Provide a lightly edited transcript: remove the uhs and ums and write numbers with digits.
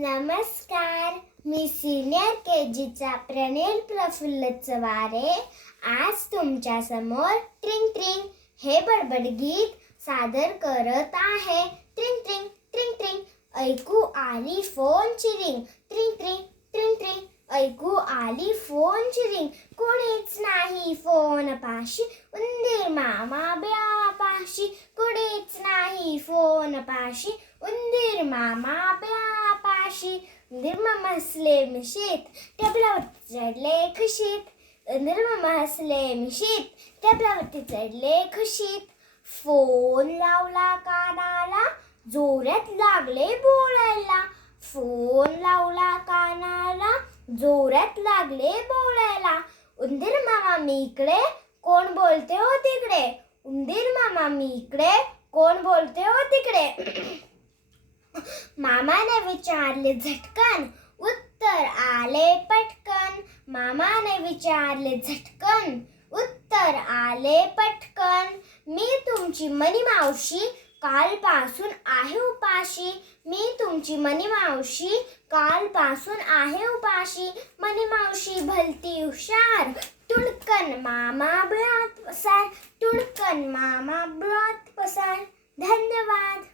नमस्कार, मी सिनियर KGचा प्रणील प्रफुल्ल चवारे आज तुमच्या समोर ट्रिंग ट्रिंग हे बडबड गीत सादर करत आहे. ट्रिंग ट्रिंग ट्रिंग ट्रिंग ऐकू आली फोनची रिंग. ट्रिंग ट्रिंग ट्रिंग ट्रिंग ऐकू आली फोनची रिंग. कोणीच नाही फोन पाशी, उंदीर मामा ब्यापाशी. कोणीच नाही फोन पाशी, उंदीर मामा ब्यापाशी. उंदीर मामा हसले मिशीत, टेबलावरती चढले खुशीत. उंदीर मामा हसले मिशीत, टेबलावरती चढले खुशीत. फोन लावला कानाला, जोरात लागले बोलायला. फोन लावला कानाला, जोरात लागले बोलायला. उंदीर मामा मी इकडे, कोण बोलते हो तिकडे. उंदीर मामा मी इकडे, कोण बोलते हो तिकडे. मामाने विचारले झटकन, उत्तर आले पटकन. मामाने विचारले झटकन, उत्तर आले पटकन. मी तुमची मनी मावशी, कालपासून आहे उपाशी. मी तुमची मनी मावशी, कालपासून आहे उपाशी. मनी मावशी भलती हुशार, तुणकन मामा बिळात पसार. तुणकन मामा बिळात पसार. धन्यवाद.